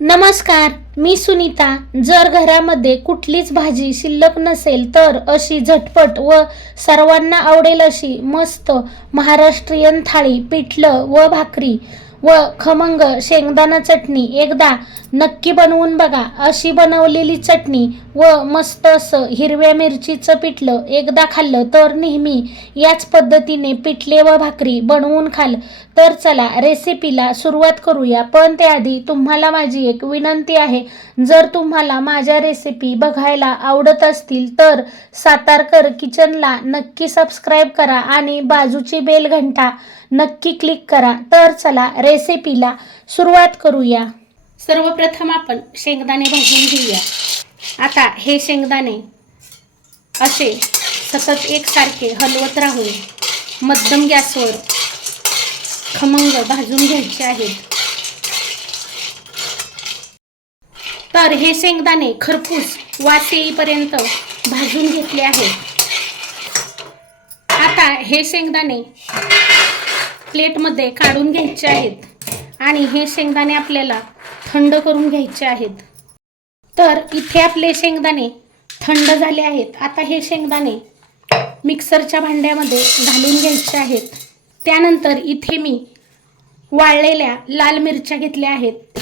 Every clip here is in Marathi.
नमस्कार मी सुनीता. जर घरामध्ये कुठलीच भाजी शिल्लक नसेल तर अशी झटपट व सर्वांना आवडेल अशी मस्त महाराष्ट्रीयन थाळी पिठलं व भाकरी व खमंग शेंगदाणा चटणी एकदा नक्की बनवून बघा. अशी बनवलेली चटणी व मस्त असं हिरव्या मिरचीचं पिठलं एकदा खाल्लं तर नेहमी याच पद्धतीने पिठले व भाकरी बनवून खाल. तर चला रेसिपीला सुरुवात करूया. पण त्याआधी तुम्हाला माझी एक विनंती आहे. जर तुम्हाला माझ्या रेसिपी बघायला आवडत असतील तर सातारकर किचनला नक्की सबस्क्राईब करा आणि बाजूची बेल घंटा नक्की क्लिक करा. तर चला रेसिपीला सुरुवात करूया. सर्वप्रथम आपण शेंगदाणे भाजून घेऊया. आता हे शेंगदाणे असे सतत एकसारखे हलवत राहून मध्यम गॅसवर खमंग भाजून घ्यायचे आहेत. तर हे शेंगदाणे खरपूस वास येईपर्यंत भाजून घेतले आहेत. आता हे शेंगदाणे प्लेटमध्ये काढून घ्यायचे आहेत आणि हे शेंगदाणे आपल्याला थंड करून घ्यायचे आहेत. तर इथे आपले शेंगदाणे थंड झाले आहेत. आता हे शेंगदाणे मिक्सरच्या भांड्यामध्ये घालून घ्यायचे आहेत. त्यानंतर इथे मी वाळलेल्या लाल मिरच्या घेतल्या आहेत.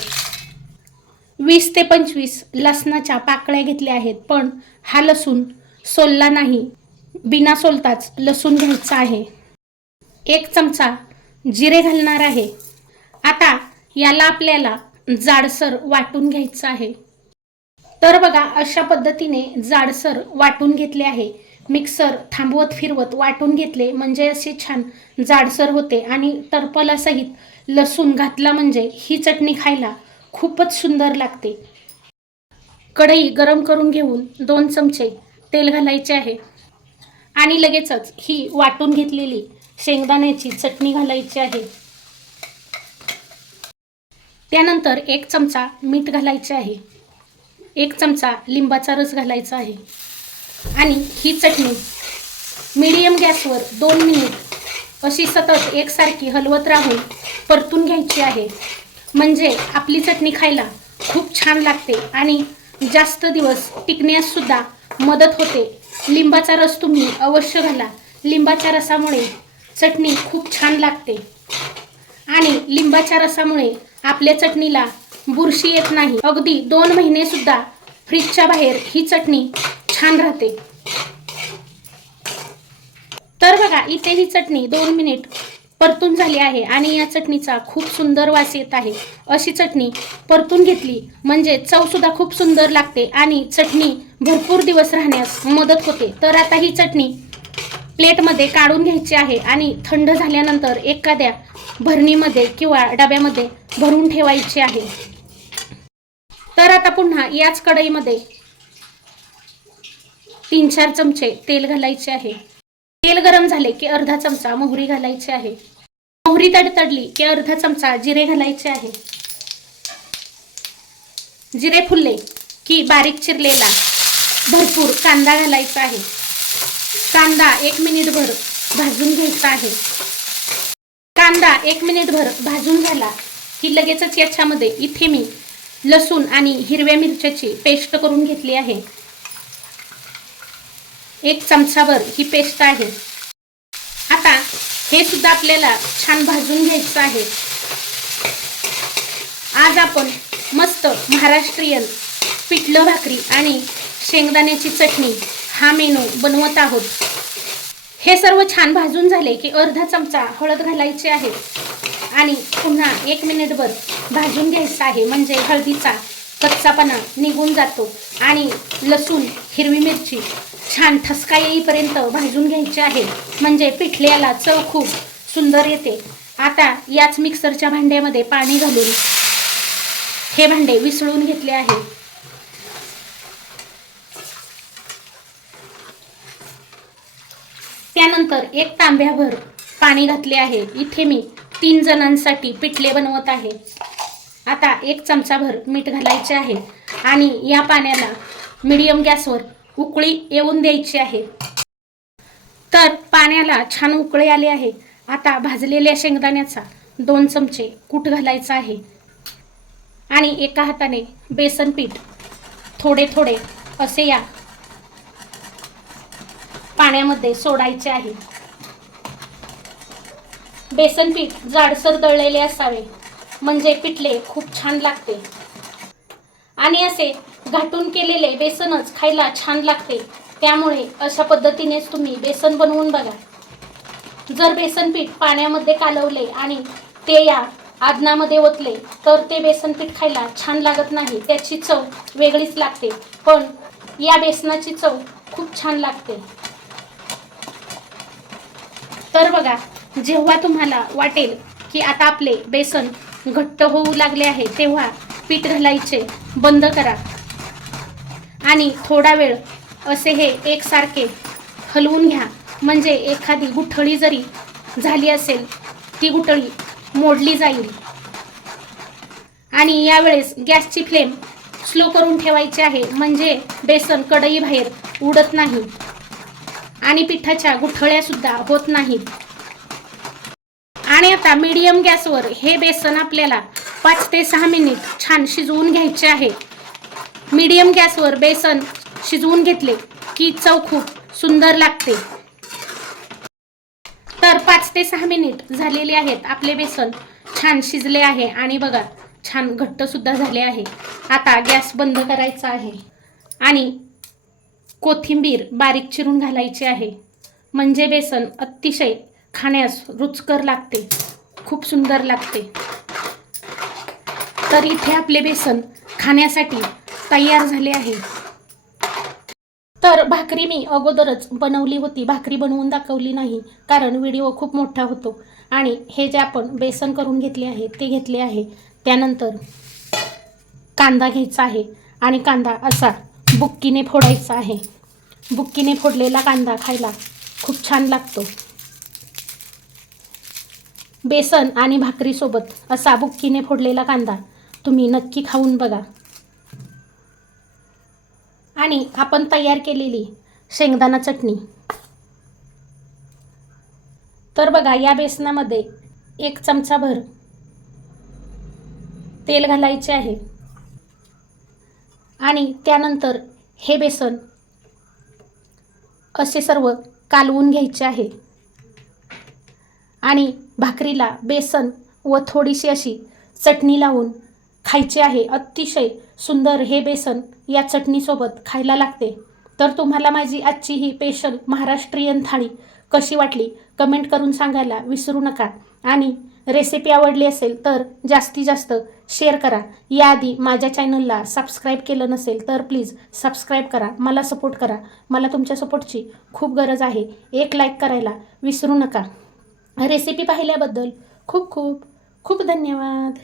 वीस ते पंचवीस लसणाच्या पाकळ्या घेतल्या आहेत. पण हा लसूण सोलला नाही. बिना सोलताच लसूण घ्यायचा आहे. एक चमचा जिरे घालणार आहे. आता याला आपल्याला जाडसर वाटून घ्यायचं आहे. तर बघा अशा पद्धतीने जाडसर वाटून घेतले आहे. मिक्सर थांबवत फिरवत वाटून घेतले म्हणजे असे छान जाडसर होते. आणि टरपलासहित लसूण घातला म्हणजे ही चटणी खायला खूपच सुंदर लागते. कढई गरम करून घेऊन दोन चमचे तेल घालायचे आहे. आणि लगेचच ही वाटून घेतलेली शेंगदाण्याची चटणी घालायची आहे. त्यानंतर एक चमचा मीठ घालायचे आहे. एक चमचा लिंबाचा रस घालायचा आहे. आणि ही चटणी मीडियम गॅसवर दोन मिनिट अशी सतत एकसारखी हलवत राहून परतून घ्यायची आहे. म्हणजे आपली चटणी खायला खूप छान लागते आणि जास्त दिवस टिकण्याससुद्धा मदत होते. लिंबाचा रस तुम्ही अवश्य घाला. लिंबाच्या रसामुळे चटणी खूप छान लागते. आणि लिंबाच्या रसामुळे आपल्या चटणीला बुरशी येत नाही. अगदी दोन महिने सुद्धा फ्रीजच्या बाहेर ही चटणी छान राहते. तर बघा इथे ही चटणी दोन मिनिट परतून झाली आहे आणि या चटणीचा खूप सुंदर वास येत आहे. अशी चटणी परतून घेतली म्हणजे चव सुद्धा खूप सुंदर लागते आणि चटणी भरपूर दिवस राहण्यास मदत होते. तर आता ही चटणी प्लेटमध्ये काढून घ्यायची आहे आणि थंड झाल्यानंतर एखाद्या भरणीमध्ये किंवा डब्यामध्ये भरून ठेवायची आहे. तर आता पुन्हा याच कढईमध्ये तीन चार चमचे तेल घालायचे आहे. तेल गरम झाले की अर्धा चमचा मोहरी घालायची आहे. मोहरी तडतडली की अर्धा चमचा जिरे घालायचे आहे. जिरे फुलले की बारीक चिरलेला भरपूर कांदा घालायचा आहे. कांदा एक मिनिटभर भाजून घ्यायचा आहे. कांदा एक मिनिटभर भाजून झाला की लगेचच याच्यामध्ये इथे मी लसूण आणि हिरव्या मिरच्याची पेस्ट करून घेतली आहे. एक चमचाभर ही पेस्ट आहे. आता हे सुद्धा आपल्याला छान भाजून घ्यायचं आहे. आज आपण मस्त महाराष्ट्रीयन पिठलं भाकरी आणि शेंगदाण्याची चटणी हा मेनू बनवत आहोत. हे सर्व छान भाजून झाले की अर्धा चमचा हळद घालायची आहे. आणि पुन्हा एक मिनिटभर भाजून घ्यायचं आहे. म्हणजे हळदीचा कच्चापणा निघून जातो. आणि लसूण हिरवी मिरची छान ठसका येईपर्यंत भाजून घ्यायची आहे. म्हणजे पिठल्याला चव खूप सुंदर येते. आता याच मिक्सरच्या भांड्यामध्ये पाणी घालून हे भांडे विसळून घेतले आहे. त्यानंतर एक तांब्याभर पाणी घातले आहे. इथे मी तीन जणांसाठी पिठले बनवत आहे. आता एक चमचाभर मीठ घालायचे आहे आणि या पाण्याला मिडियम गॅसवर उकळी येऊन द्यायची आहे. तर पाण्याला छान उकळी आली आहे. आता भाजलेल्या शेंगदाण्याचा दोन चमचे कूट घालायचा आहे. आणि एका हाताने बेसन पीठ थोडे थोडे असे या पाण्यामध्ये सोडायचे आहे. बेसन पीठ जाडसर दळलेले असावे. म्हणजे पिठले खूप छान लागते. आणि असे घाटून केलेले बेसनच खायला छान लागते. त्यामुळे अशा पद्धतीनेच तुम्ही बेसन बनवून बघा. जर बेसन पीठ पाण्यामध्ये कालवले आणि ते या आदनामध्ये ओतले तर ते बेसन पीठ खायला छान लागत नाही. त्याची चव वेगळीच लागते. पण या बेसनाची चव खूप छान लागते. तर बघा जेव्हा तुम्हाला वाटेल की आता आपले बेसन घट्ट होऊ लागले आहे तेव्हा पीठ घालायचे बंद करा. आणि थोडा वेळ असे हे एकसारखे हलवून घ्या. म्हणजे एखादी गुठळी जरी झाली असेल ती गुठळी मोडली जाईल. आणि यावेळेस गॅसची फ्लेम स्लो करून ठेवायची आहे म्हणजे बेसन कढई बाहेर उडत नाही. आणि पिठाच्या गुठळ्या सुद्धा होत नाहीत. आणि आता मीडियम गॅसवर हे बेसन आपल्याला पाच ते सहा मिनिट छान शिजवून घ्यायचे आहे. मीडियम गॅसवर बेसन शिजवून घेतले की चव खूप सुंदर लागते. तर पाच ते सहा मिनिट झालेले आहेत. आपले बेसन छान शिजले आहे आणि बघा छान घट्ट सुद्धा झाले आहे. आता गॅस बंद करायचा आहे. आणि कोथिंबीर बारीक चिरून घालायची आहे. म्हणजे बेसन अतिशय खाण्यास रुचकर लागते. खूप सुंदर लागते. तर इथे आपले बेसन खाण्यासाठी तयार झाले आहे. तर भाकरी मी अगोदरच बनवली होती. भाकरी बनवून दाखवली नाही कारण व्हिडिओ खूप मोठा होतो आणि हे जे आपण बेसन करून घेतले आहे ते घेतले आहे. त्यानंतर कांदा घ्यायचा आहे आणि कांदा असा बुक्कीने फोडायचा आहे. बुक्कीने फोडलेला कांदा खायला खूप छान लागतो. बेसन आणि भाकरीसोबत असा बुक्कीने फोडलेला कांदा तुम्ही नक्की खाऊन बघा. आणि आपण तयार केलेली शेंगदाणा चटणी. तर बघा या बेसनामध्ये एक चमचाभर तेल घालायचे आहे. आणि त्यानंतर हे बेसन असे सर्व कालवून घ्यायचे आहे. आणि भाकरीला बेसन व थोडीशी अशी चटणी लावून खायचे आहे. अतिशय सुंदर हे बेसन या चटणीसोबत खायला लागते. तर तुम्हाला माझी आजची ही स्पेशल महाराष्ट्रीयन थाळी कशी वाटली? कमेंट करून सांगायला विसरू नका. आणि रेसिपी आवडली असेल तर जास्तीत जास्त शेअर करा. याआधी माझ्या चॅनलला सबस्क्राईब केलं नसेल तर प्लीज सबस्क्राईब करा. मला सपोर्ट करा. मला तुमच्या सपोर्टची खूप गरज आहे. एक लाईक करायला विसरू नका. रेसिपी पाहिल्याबद्दल खूप खूप खूप धन्यवाद.